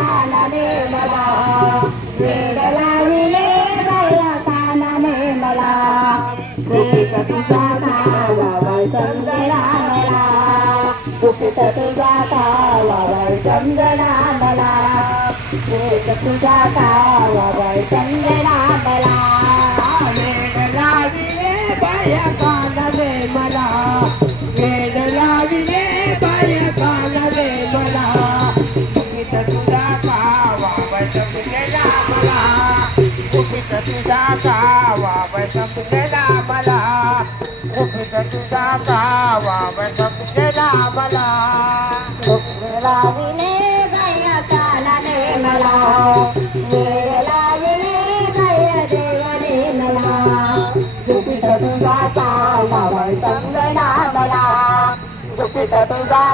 कानाने मला वेड लाविले बाया कानाने मला गुपित तुझा कावा समजना मला गुपित तुझा कावा समजना मला गुपित तुझा कावा समजना मला वेड लाविले बाया कानाने मला वेड लाविले बाया कानाने मला गुपित तुझा कावा समजना मला गुपित तुझा कावा समजना मला गुपित तुझा कावा समजना मला गुपित लाविले बाया कानाने मला वेड लाविले बाया देवाने मला गुपित तुझा कावा समजना मला गुपित तुझा